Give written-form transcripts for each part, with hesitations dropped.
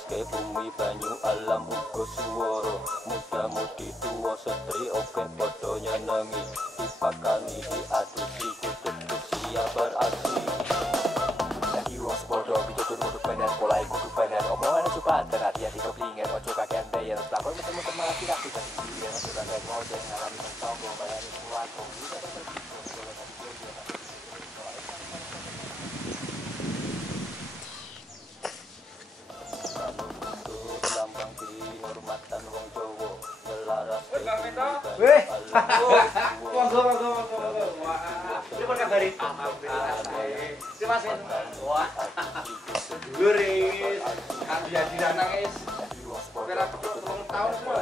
Ngeraske bumi banyu alam uga suwara. Muda-mudi tuwa setri oke padha nyenengi. Dipakani diadusi kutub usia beraksi. Lagi wong sepodo pitutur kudu bener, polai kudu bener. Omongan cepat dan hati-hati kepingin. Ojo kakean bayar, lakon ketemu malah tidak bisa dipilih. Ojo kakean ngojek, ngalami mentonggo, bayari sesuatu. Lambang kehormatan wong Jawa, selaras Weh, monggo. Wah, ini pun kabari. Si Mas. Wah. Guris. Kan dia tidak nangis. Kira perlu tahun semua.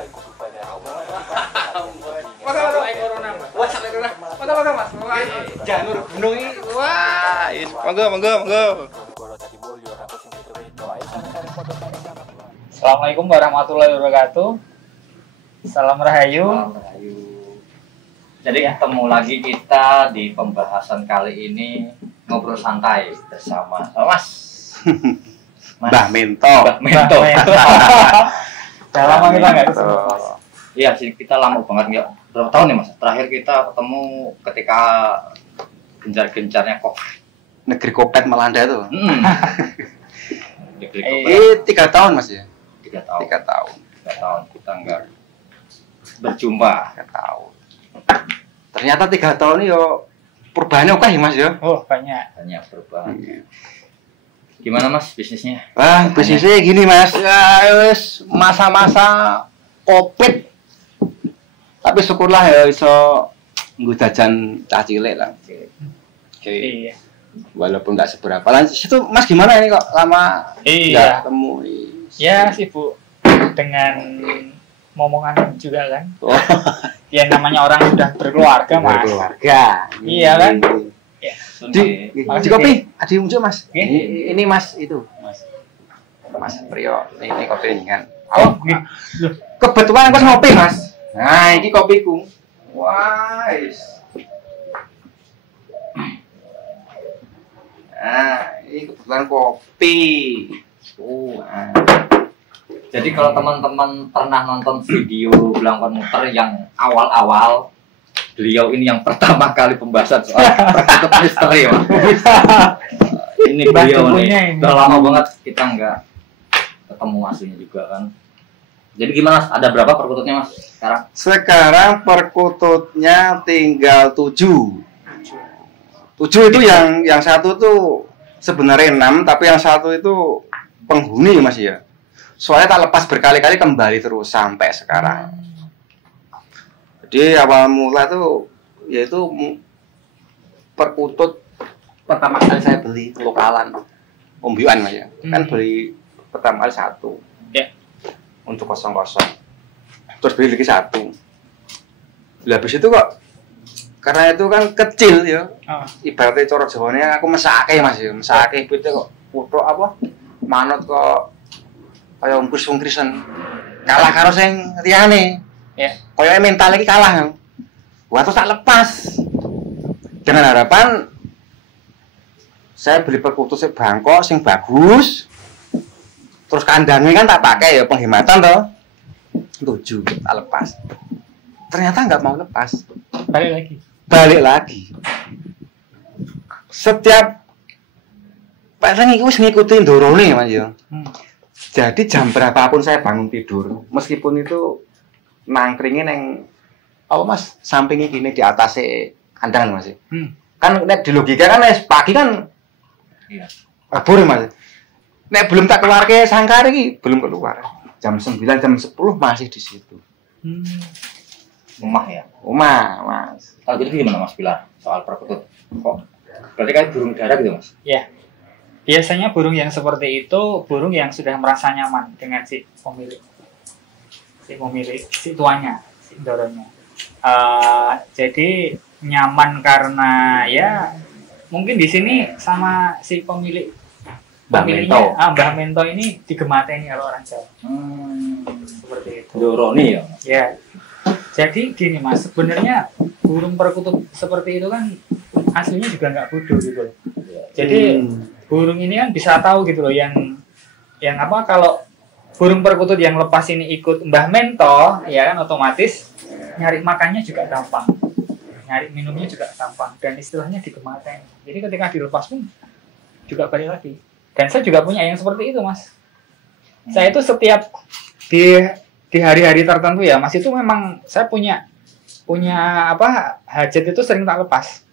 Masa corona, Mas. Wah, sampai corona. Masa Mas. Janur gunung iki. Wah, monggo. Assalamualaikum warahmatullahi wabarakatuh. Salam Rahayu. Jadi ketemu lagi kita di pembahasan kali ini ngobrol santai bersama Mas. Mbah Mento. Udah lama kita nggak ketemu, Mas. Iya sih, kita lama banget nggak. Berapa tahun ya Mas? Terakhir kita ketemu ketika gencar-gencarnya Negeri Kopet Melanda itu. Negeri Ini 3 tahun Mas ya? 3 tahun. 3 tahun. 3 tahun kita nggak berjumpa. 3 tahun. Ternyata 3 tahun yo perubahannya oke ya Mas ya? Oh, banyak. Banyak perubahan. Gimana Mas bisnisnya? Wah, bisnisnya gini Mas. Ya wis masa-masa Covid. Tapi syukurlah ya iso nggo jajan cah cilik lah. Oke. Iya. Walaupun nggak seberapa. Lanjut itu Mas gimana ini kok lama Iya. nggak ketemu? Ya, sibuk dengan momongan juga kan. Oh. Ya namanya orang sudah berkeluarga, Mas. Keluarga. Iya kan? Ya. Di kopi, ada yang muncul Mas. Oke. Ini Mas itu, Mas Priyo. Ini kopi kan. Oh, gitu. Kebetulan aku ngopi Mas. Nah, ini kopiku. Wah, nah, ini kebetulan kopi. Jadi kalau teman-teman pernah nonton video Belangkon Muter yang awal-awal, beliau ini yang pertama kali pembahasan soal perkutut misteri, Mas. Ini beliau nih, udah lama banget kita nggak ketemu aslinya juga kan. Jadi gimana Mas? Ada berapa perkututnya Mas sekarang? Sekarang perkututnya tinggal 7. 7 itu yang satu tuh sebenarnya 6, tapi yang satu itu penghuni Mas ya. Soalnya tak lepas berkali-kali kembali terus sampai sekarang. Jadi awal mula tuh yaitu perkutut pertama kali saya beli lokalan Ombyuan Mas ya. Kan beli pertama kali 1. Ya. Untuk 00. Terus beli lagi 1. Habis itu kok karena itu kan kecil ya. Ibaratnya coro Jawane aku mesake Mas ya. Mesake itu kok putuk apa? Manut kok kaya ungkris-ungkrisan kalah karo sing liyane. Ya. Kaya mental lagi kalah. Wah, terus tak lepas. Dengan harapan saya beli perkutut sing bangkok sing bagus. Terus kandangnya kan tak pakai ya penghematan toh. 7 tak lepas. Ternyata nggak mau lepas. Balik lagi. Setiap paling itu ngikutin dorone Mas ya. Jadi jam berapapun saya bangun tidur, meskipun itu nangkringnya neng apa Mas, sampingnya gini di atas kandang Mas. Kan nek di logika kan pagi kan Iya. kabur Mas. Nek belum tak keluar ke sangkar iki, belum keluar. Jam 9, jam 10 masih di situ. Rumah ya. Rumah, Mas. Kalau gitu gimana Mas Pilar soal perkutut? Kok berarti kan burung dara gitu Mas? Ya. Biasanya burung yang seperti itu burung yang sudah merasa nyaman dengan si pemilik, si tuannya, si indoronya. Jadi nyaman karena ya mungkin di sini sama si pemiliknya, Mbah Mento ini digemateni kalau orang Jawa. Seperti itu. Doroni ya. Ya. Jadi gini Mas, sebenarnya burung perkutut seperti itu kan aslinya juga nggak bodoh gitu loh. Jadi burung ini kan bisa tahu gitu loh yang apa kalau burung perkutut yang lepas ini ikut Mbah Mento, ya kan otomatis nyari makannya juga gampang, nyari minumnya juga gampang, dan istilahnya digematen. Jadi ketika dilepas pun juga balik lagi. Dan saya juga punya yang seperti itu, Mas. Saya itu setiap di hari-hari tertentu ya, Mas, itu memang saya punya apa, hajat itu sering tak lepas.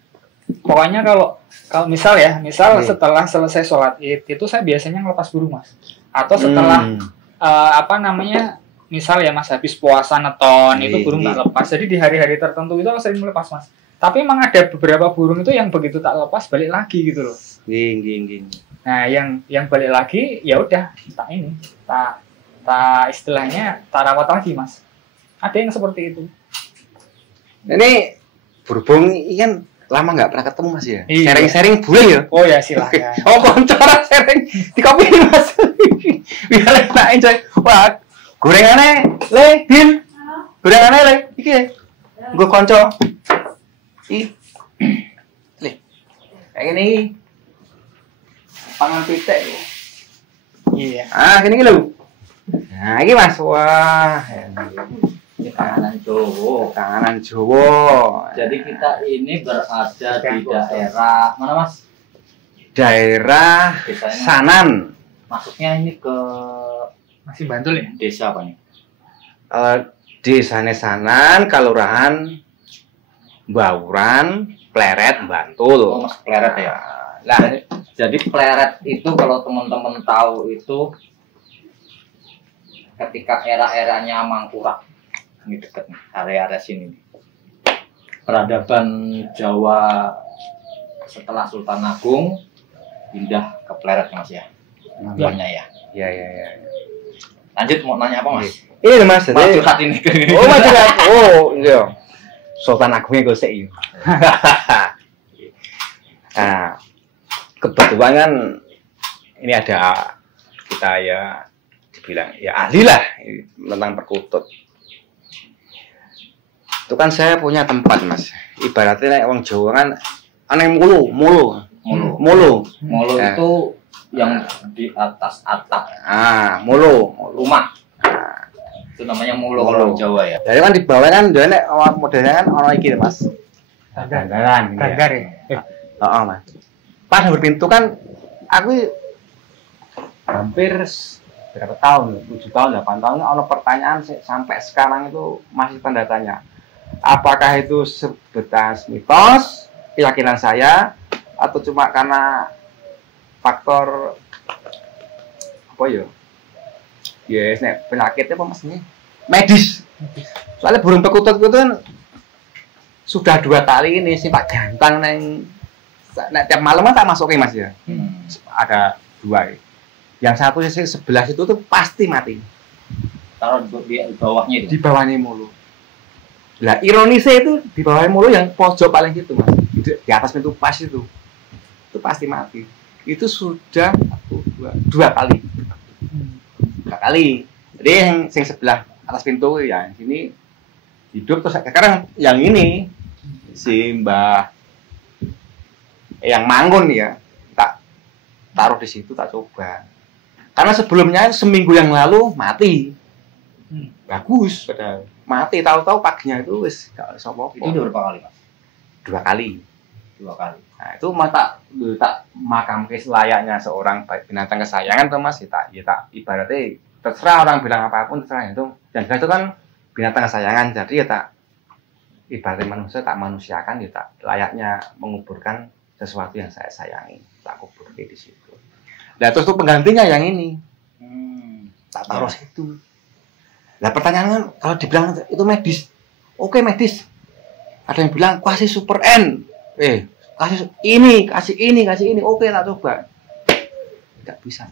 Pokoknya kalau misal setelah selesai sholat Id itu saya biasanya ngelepas burung, Mas. Atau setelah misal ya Mas, habis puasa neton itu burung tak lepas. Jadi di hari-hari tertentu itu aku sering melepas, Mas. Tapi memang ada beberapa burung itu yang begitu tak lepas balik lagi gitu loh. Nah, yang balik lagi ya udah tak istilahnya tak rawat lagi, Mas. Ada yang seperti itu. Ini berhubung kan lama nggak pernah ketemu, Mas ya. Iya. Sharing-sharing boleh ya? Oh ya, silahkan. Oh, koncoran sharing di kopi, Mas. Biar enak enjoy. Wah, gorengannya le, Bin. Gorengannya le, iki. Gue konco. Le. Kayak gini. Pangan pitek. Iya. Gini lho. Nah, ini Mas. Wah, Ini panganan Jawa. kangenan Jawa. Jadi kita ini berada di daerah mana, Mas? Daerah Desanya. Sanan. Masuknya ini ke Masih Bantul ya? desa apa nih? Desane Sanan, Kelurahan Bauran, Pleret, Bantul. Oh, Mas, Pleret ya. Lah, Jadi Pleret itu kalau teman-teman tahu itu ketika era-eranya Mangkurat, ini dekat nih, area-area sini. Peradaban Jawa setelah Sultan Agung pindah ke Pleret, Mas ya. Namanya ya. ya. Lanjut, mau nanya apa, Mas? Ini Mas, Mas jadi curhat ini. oh, Mas curhat. Oh, iya. Sultan Agungnya gue sih. Nah, kebetulan kan ini ada kita ya dibilang ya ahli lah tentang perkutut. Itu kan saya punya tempat, Mas. Ibaratnya orang Jawa kan aneh mulu. Molo Ya. itu yang di atas atap Mulu. rumah. Itu namanya molo kalau di Jawa ya. Jadi kan di bawah kan dia modelnya kan ono iki, Mas. Gandaran. Ganggar ya? Heeh, Mas. Pas berpintu kan aku hampir berapa tahun, 7 tahun, 8 tahun, ono pertanyaan sampai sekarang itu masih tanda tanya. Apakah itu sebatas mitos, keyakinan saya, atau cuma karena faktor apa ya? Yes, penyakitnya apa Mas ini? Medis. Soalnya burung perkutut itu kan sudah 2 kali ini sih Pak Gantang tiap malam kan tak masukin, Mas ya. Ada 2. Yang satu sisi 11 itu tuh pasti mati. Taruh di bawahnya itu. Di bawahnya mulu. Lah ironisnya itu di bawahnya mulu yang pojok paling gitu, Mas. Di atas pintu pas itu pasti mati. Itu sudah 2 kali. 2 kali. Jadi yang sebelah atas pintu ya sini hidup, terus sekarang yang ini si Mbah yang Manggun ya tak taruh di situ, tak coba. Karena sebelumnya seminggu yang lalu mati. Bagus padahal. Mati tahu-tahu paginya itu wis gak iso apa-apa. Itu berapa kali, Mas? 2 kali. 2 kali. Nah, itu tak makam layaknya seorang binatang kesayangan tuh, Mas. Tak ibaratnya terserah orang bilang apapun terserah itu. Dan itu kan binatang kesayangan, jadi ya tak ibaratnya manusia tak manusiakan, ya tak layaknya menguburkan sesuatu yang saya sayangi, tak kubur di situ. Nah, terus tuh penggantinya yang ini, tak taruh situ. Nah, pertanyaannya kalau dibilang itu medis, oke medis. Ada yang bilang kasih super N, kasih ini, oke tak coba. Tidak bisa.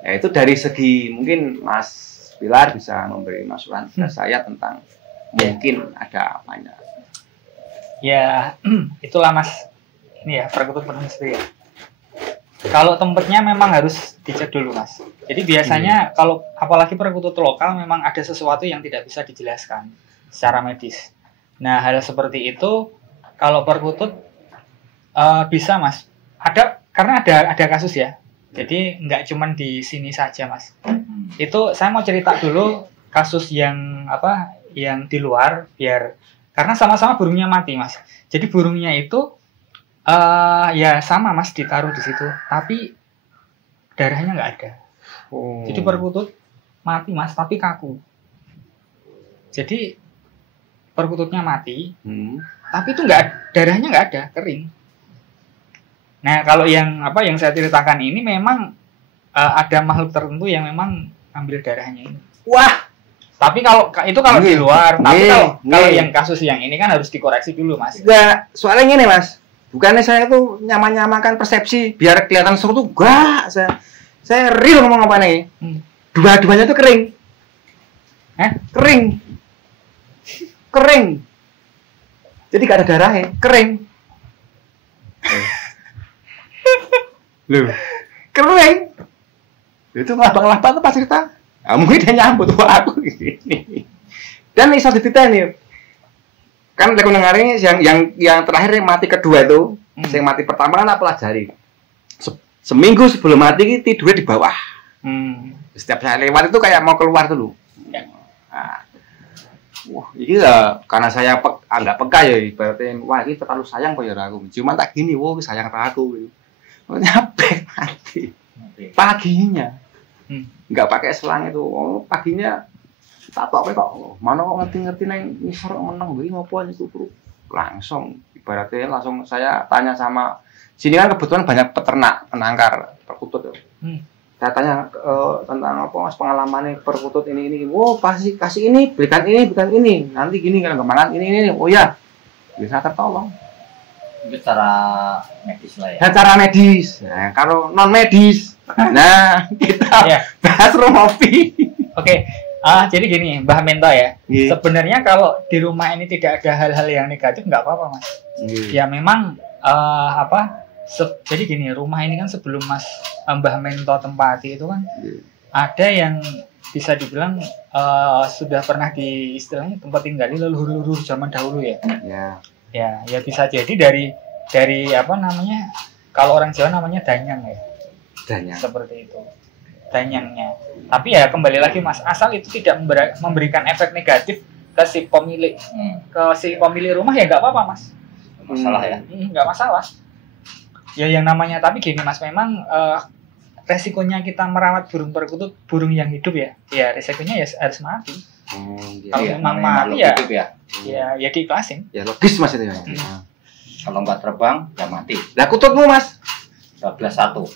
Ya itu dari segi mungkin Mas Pilar bisa memberi masukan ke saya tentang mungkin ada apanya. Ya, itulah Mas. Ini ya, perkutut manusia. Kalau tempatnya memang harus dicek dulu, Mas. Jadi biasanya kalau apalagi perkutut lokal memang ada sesuatu yang tidak bisa dijelaskan secara medis. Nah, hal seperti itu kalau perkutut bisa, Mas. Karena ada kasus ya. Jadi nggak cuma di sini saja, Mas. Itu saya mau cerita dulu kasus yang apa yang di luar biar karena sama-sama burungnya mati mas. Jadi burungnya itu ya sama mas ditaruh di situ, tapi darahnya nggak ada. Jadi perkutut mati mas, tapi kaku. Jadi perkututnya mati, tapi itu darahnya nggak ada, kering. Nah kalau yang apa yang saya ceritakan ini memang ada makhluk tertentu yang memang ambil darahnya ini. Wah. Tapi kalau itu kalau di luar, tapi kalau yang kasus yang ini kan harus dikoreksi dulu mas. Enggak, soalnya gini mas, bukannya saya tuh nyaman-nyamakan persepsi biar kelihatan seru tuh, enggak. Saya real ngomong apa nih? Dua-duanya tuh kering. Kering. Kering. Jadi gak ada darahnya, kering. Loh, kering. Itu ngelabang-labang tuh pas cerita. Mungkin dia nyambut aku gini. Dan iso dititeni. Kan aku dengarin yang terakhir yang mati kedua itu, yang mati pertama kan pelajari. Seminggu sebelum mati tidurnya di bawah. Setiap saya lewat itu kayak mau keluar dulu. Nah, wah, ini lah karena saya agak peka ya ibaratnya, wah ini terlalu sayang kok ya aku. Cuma tak gini, wah sayang aku. Nyampe mati. Paginya. Nggak pakai selang itu, paginya tak tahu kok mana kok ngerti neng ngisor menang gue ngopo itu bro, langsung ibaratnya langsung saya tanya sama sini kan kebetulan banyak peternak penangkar perkutut. Saya tanya tentang apa mas pengalamannya perkutut ini, pasti kasih ini berikan ini nanti gini kalau kembangan ini oh ya bisa tertolong. Itu cara medis lah ya. Cara medis. Nah, kalau non medis, nah kita bahas rumopi. Oke, jadi gini, Mbah Mento ya. Sebenarnya kalau di rumah ini tidak ada hal-hal yang negatif, nggak apa-apa mas. Ya memang jadi gini, rumah ini kan sebelum Mbah Mento tempati itu kan ada yang bisa dibilang sudah pernah di istilahnya tempat tinggali leluhur zaman dahulu ya. Ya bisa jadi dari apa namanya, kalau orang Jawa namanya danyang ya. Danyang. Seperti itu. Danyangnya. Tapi ya kembali lagi mas, asal itu tidak memberikan efek negatif ke si pemilik. Ke si pemilik rumah ya nggak apa-apa mas. Masalah ya. Nggak masalah. Ya yang namanya, tapi gini mas, memang resikonya kita merawat burung perkutut, burung yang hidup ya resikonya ya harus mati. Kalau memang mati ya diikhlasin. Ya logis mas itu ya. Kalau nggak terbang ya mati. Lah kututmu mas? 12-1.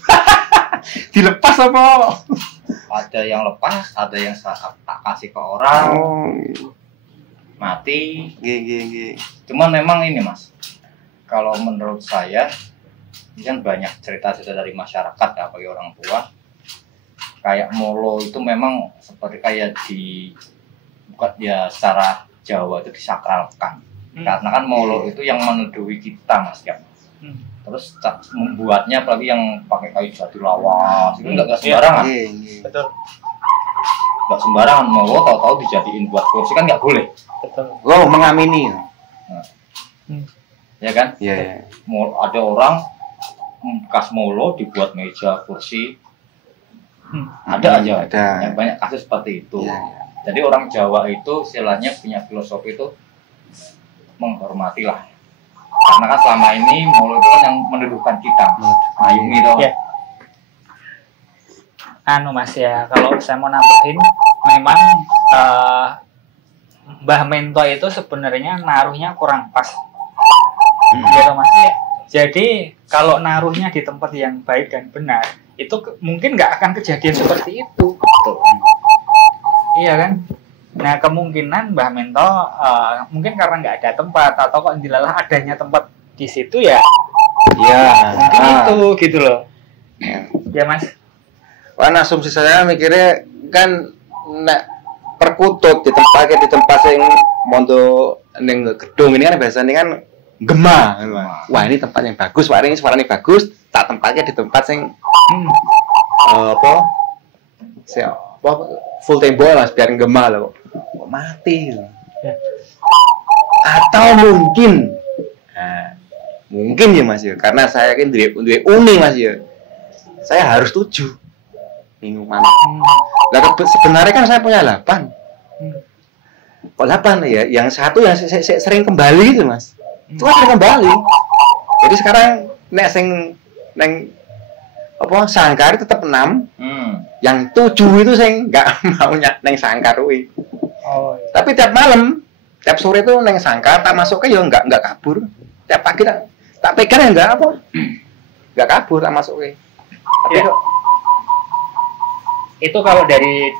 Dilepas apa? Ada yang lepas, ada yang tak kasih ke orang. Mati. Cuman memang ini mas, kalau menurut saya ini kan banyak cerita-cerita dari masyarakat ya, bagi orang tua. Kayak molo itu memang seperti kayak bukan ya secara Jawa itu disakralkan. Karena kan molo itu yang meneduhi kita mas ya. Terus membuatnya apalagi yang pakai kayu jati lawas itu nggak sembarangan. Betul. Nggak sembarangan, molo tahu-tahu dijadiin buat kursi kan nggak boleh. Betul. Mengamini. Ya kan? Iya. Ada orang bekas molo dibuat meja kursi. Ada aja. Ada. Banyak kasus seperti itu. Jadi orang Jawa itu istilahnya punya filosofi itu menghormati lah. Karena kan selama ini molo itu kan yang meneduhkan kita, mayung itu. Mas ya, kalau saya mau nambahin, memang Mbah Mento itu sebenarnya naruhnya kurang pas, gitu mas ya. Jadi kalau naruhnya di tempat yang baik dan benar, itu mungkin nggak akan kejadian seperti itu. Iya kan? Nah kemungkinan Mbah Mento mungkin karena nggak ada tempat atau kok dilalah adanya tempat di situ ya. Iya. Mungkin itu gitu loh. Ya mas. Kan asumsi saya mikirnya kan perkutut di tempat yang mondo ning gedung ini kan biasanya kan gema. Wah ini tempat yang bagus, wah ini suaranya bagus, tak tempatnya di tempat yang full table lah biar gema loh. Kok mati loh. Atau mungkin ya mas ya, karena saya yakin duwe uni mas ya, saya harus setuju Minggu mana? Lah sebenarnya kan saya punya 8. Kok 8 ya? Yang satu yang sering kembali itu, Mas. Itu kan sering kembali. Jadi sekarang nek sing neng apa sangkar tetap 6. Yang 7 itu saya nggak mau neng sangkar kuwi. Oh, iya. Tapi tiap malam, tiap sore itu neng sangkar tak masuk ke ya nggak kabur. Tiap pagi tak pegang ya nggak apa. Nggak kabur tak masuk ke. Tapi Ya. Itu kalau dari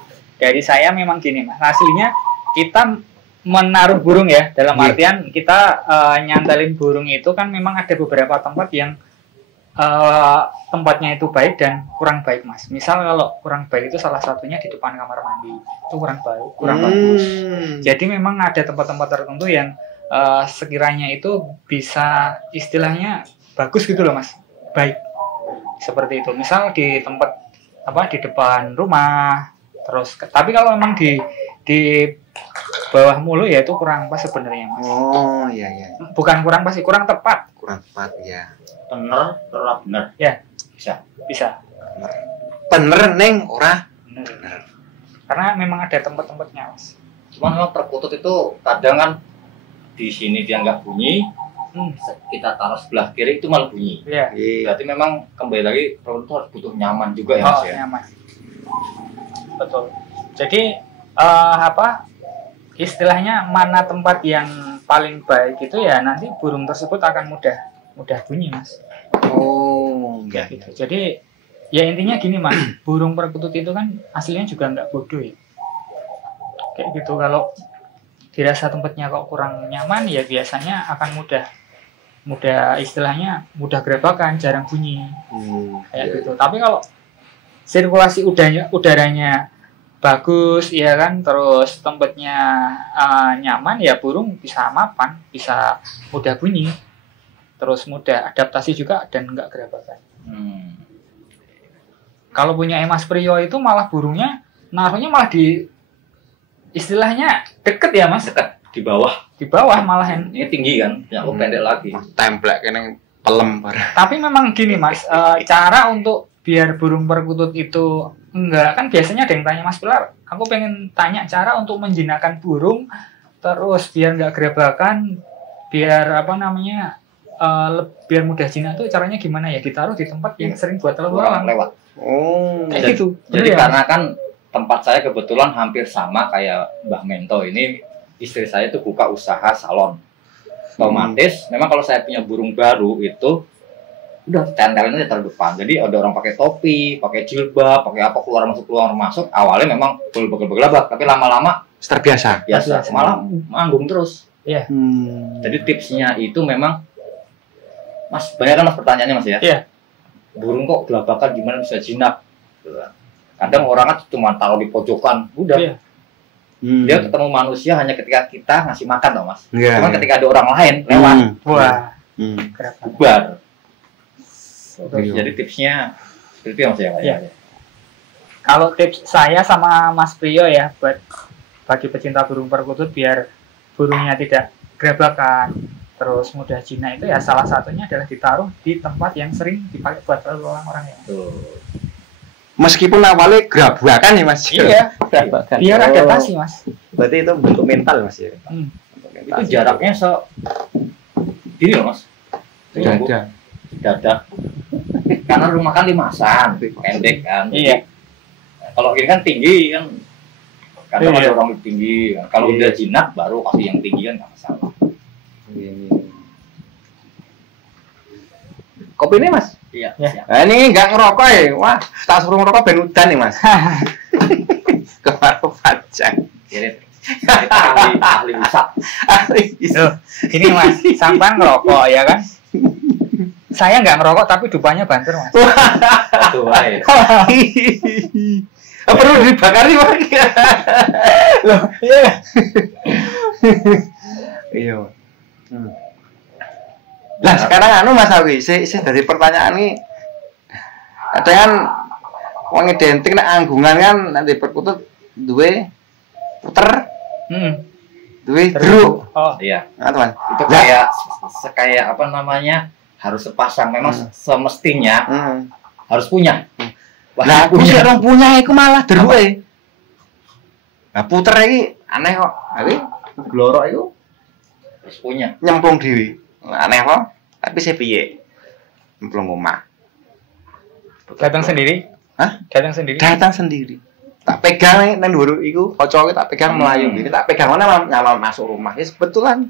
saya memang gini Mas, aslinya kita menaruh burung ya, dalam Iya. artian kita nyantelin burung itu kan memang ada beberapa tempat yang tempatnya itu baik dan kurang baik Mas. Misal kalau kurang baik itu salah satunya di depan kamar mandi, itu kurang baik, kurang bagus. Jadi memang ada tempat-tempat tertentu yang sekiranya itu bisa istilahnya bagus gitu loh Mas, baik seperti itu. Misal di tempat di depan rumah, terus tapi kalau memang di bawah mulu ya itu kurang pas sebenarnya Mas. Oh iya iya. Bukan kurang pas sih, kurang tepat. Kurang tepat ya. Bener, terlalu bener. Ya. Bisa. Bener neng ora. Bener. Karena memang ada tempat-tempatnya Mas. Cuman memang perkutut itu kadang kan di sini dia nggak bunyi, kita taruh sebelah kiri itu malah bunyi. Iya. Berarti memang kembali lagi perkutut itu harus butuh nyaman juga ya Mas ya. Nyaman. Betul. Jadi istilahnya mana tempat yang paling baik itu ya nanti burung tersebut akan mudah bunyi Mas. Oh Kayak gitu. Jadi ya intinya gini Mas, burung perkutut itu kan aslinya juga nggak bodoh ya. Kayak gitu, kalau dirasa tempatnya kok kurang nyaman ya biasanya akan mudah istilahnya mudah gerebakan, jarang bunyi. Kayak gitu. Tapi kalau sirkulasi udaranya bagus ya kan, terus tempatnya nyaman ya burung bisa mapan, bisa mudah bunyi, terus mudah adaptasi juga dan nggak gerebakan. Kalau punya Mas Priyo itu malah burungnya naruhnya malah di istilahnya deket ya Mas, Di bawah. di bawah malah yang. Ini tinggi kan, yang pendek lagi. templek kene pelem barang. Tapi memang gini Mas, cara untuk biar burung perkutut itu enggak, kan biasanya ada yang tanya Mas Pilar, aku pengen tanya cara untuk menjinakkan burung terus biar nggak gerebakan, biar biar mudah jinak tuh caranya gimana ya? Ditaruh di tempat yang sering buat telur Orang bawang. lewat. Oh. Kayak gitu. Jadi Bener ya, karena kan tempat saya kebetulan hampir sama kayak Mbah Mento ini, istri saya itu buka usaha salon. Otomatis memang kalau saya punya burung baru itu udah tempelin aja terdepan. Jadi ada orang pakai topi, pakai jilbab, pakai apa keluar masuk. Awalnya memang begel-begel, tapi lama-lama Terbiasa. biasa, malah manggung terus. Iya. Jadi tipsnya itu memang Mas, banyak kan Mas pertanyaannya Mas ya? Iya. Burung kok gelabakan gimana bisa jinak? Gitu kan. Kadang orang kan cuma taruh di pojokan, udah. Iya. Dia ketemu manusia hanya ketika kita ngasih makan toh Mas. Iya. Cuman ketika ada orang lain lewat, Wah, gerebakan. bubar. Iya. Jadi tipsnya seperti itu Mas ya. Iya. Kalau tips saya sama Mas Priyo ya buat bagi pecinta burung perkutut biar burungnya tidak gerebakan terus mudah jinak itu ya salah satunya adalah ditaruh di tempat yang sering dipakai buat orang-orang ya. Tuh. Meskipun awalnya gerabakan ya Mas. Iya, Gerabakan. biar adaptasi Mas. Berarti itu bentuk mental Mas ya. Bentuk mental. Itu jaraknya gini loh Mas. Dada. Dada. Karena rumah kan limasan, pendek kan. Iya. Kalau ini kan tinggi kan. Kadang Iya. ada orang lebih tinggi. Kalau Iya. udah jinak baru kasih yang tinggi kan nggak masalah. Kopi ini Mas. Iya. Ya. siap. Nah, ini nggak ngerokok ya. Wah, tak suruh ngerokok ben udan nih Mas. Kemarin pajak. Kirim. Kita ahli usap. Loh, ini Mas, sampan ngerokok ya kan? Saya nggak ngerokok tapi dupanya banter Mas. Tuh, ayo. Perlu dibakar nih Mas. Loh, iya. Iya. Lah sekarang anu Mas Awi, saya dari pertanyaan ini kadang kan wong identik nek anggungan kan nanti perkutut duwe puter, duwe jeruk. Oh, Iya. Nah, teman. Itu kayak apa namanya? Harus sepasang. Memang semestinya harus punya. Lah aku sih orang punya iku malah deruke. Lah puter iki aneh kok. Tapi glorok iku Wis punya. nyemplung dhewe. Aneh kok. Tapi saya piye? Nyemplung omah. Datang sendiri? Hah? Datang sendiri? Datang sendiri. Tak pegang nang dhuwur iku, kaca tak pegang melayu gini, tak pegang mana nyalon masuk rumah. Ya kebetulan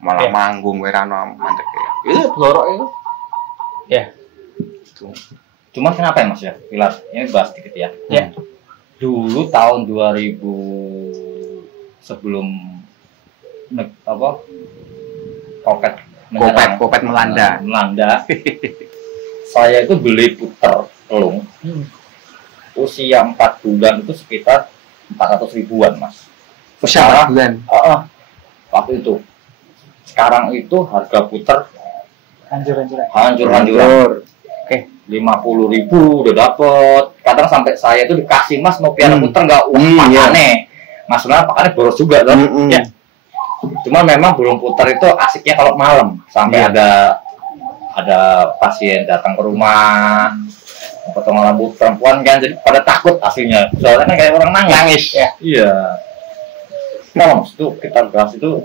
malah manggung werano mandek ya. Itu glorok itu. Ya. Cuma kenapa ya Mas ya? Pilar, ini bahas dikit ya. Ya. Dulu tahun 2000 sebelum Kopet melanda. Saya itu beli puter telung. Usia 4 bulan itu sekitar 400 ribuan Mas. Usia 4 bulan. Waktu itu. Sekarang itu harga puter hancur-hancuran. Oke. 50.000 udah dapet. Kadang sampai saya itu dikasih Mas mau piala puter nggak pakane. Maksudnya pakane boros juga kan? Ya. Cuma memang belum puter itu asiknya kalau malam. Sampai ada pasien datang ke rumah, potong rambut perempuan kan, jadi pada takut aslinya. Soalnya kan kayak orang nangis. Ya. Iya. Nah, Mas, itu kita bahas itu.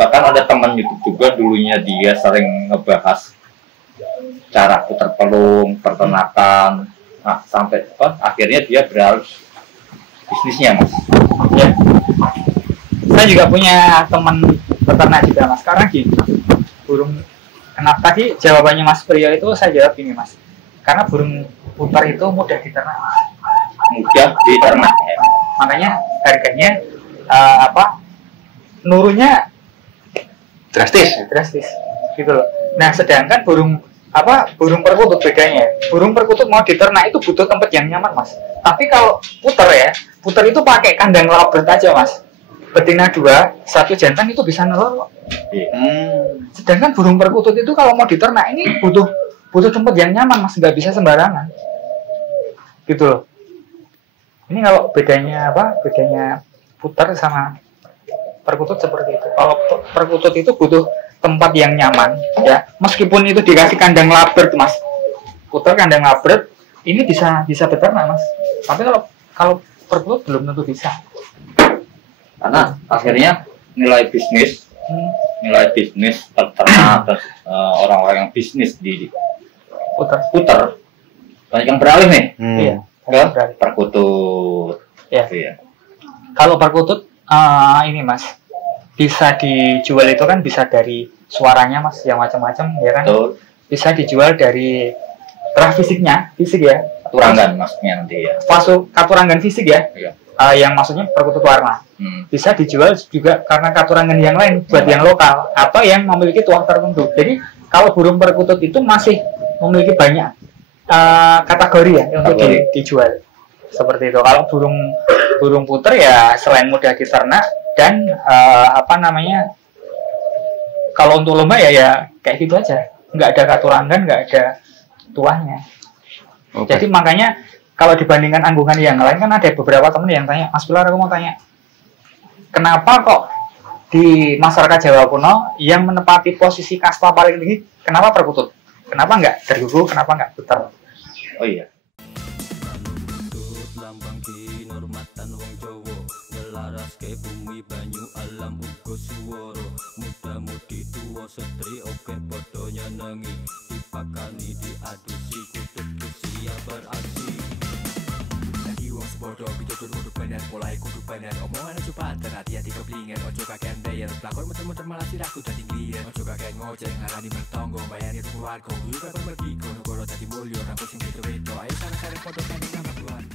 Bahkan ada teman YouTube juga dulunya dia sering ngebahas cara putar pelung, peternakan. Nah, sampai akhirnya dia beralih bisnisnya Mas. Ya. Saya juga punya teman peternak juga Mas. Sekarang gini, burung kenapa tadi jawabannya Mas Priyo itu saya jawab gini Mas. Karena burung putar itu mudah diternak. Mudah diternak. Ya. Makanya harganya nurunya drastis gitu loh. Nah, sedangkan burung perkutut bedanya. Burung perkutut mau diternak itu butuh tempat yang nyaman Mas. Tapi kalau puter itu pakai kandang lovebird aja Mas. Betina 2, 1 jantan itu bisa nelor. Sedangkan burung perkutut itu kalau mau diternak ini butuh tempat yang nyaman Mas, nggak bisa sembarangan. Gitu loh. Ini kalau bedanya puter sama perkutut seperti itu. Kalau perkutut itu butuh tempat yang nyaman, ya. Meskipun itu dikasih kandang lovebird Mas. Puter kandang lovebird ini bisa beternak Mas. Tapi kalau perkutut belum tentu bisa. Karena akhirnya nilai bisnis peternak dan orang-orang yang bisnis di puter banyak yang beralih nih ke perkutut. Ya. Iya. Kalau perkutut ini Mas bisa dijual itu kan bisa dari suaranya Mas yang macam-macam ya kan. Betul. Bisa dijual dari fisik ya. Katurangan maksudnya nanti ya. Katurangan fisik ya. Iya. Yang maksudnya perkutut warna. Bisa dijual juga karena katurangan yang lain buat yang lokal atau yang memiliki tuah tertentu. Jadi kalau burung perkutut itu masih memiliki banyak kategori ya untuk dijual seperti itu. Kalau burung puter ya selain mudah diternak dan kalau untuk lomba ya kayak gitu aja, nggak ada katurangan, nggak ada tuahnya. Jadi makanya kalau dibandingkan anggungan yang lain kan ada beberapa teman yang tanya, Mas Pilar aku mau tanya, kenapa kok di masyarakat Jawa kuno yang menempati posisi kasta paling tinggi, kenapa perkutut? Kenapa nggak tergugu? Kenapa nggak puter? Oh iya. Lambang kinurmatan wong Jawa nyelaraske bumi banyu alam uga swara muda-mudi tuwa setri oke padha nyenengi dipakani diadusi kutub usia beraksi lagi wong sepodo pitutur kudu bener mulai kudu bener omongan aja panter hati-hati keblinger ojo kakean bayar pelakon muter-muter malah sirahku dadi ngliyen ojo kakean ngojek ngarani mertonggo bayani keluarga kudu kapan mergi kono goro dadi mulya rambut sing beda-beda ayo sareng-sareng padha kandhing nama keluarga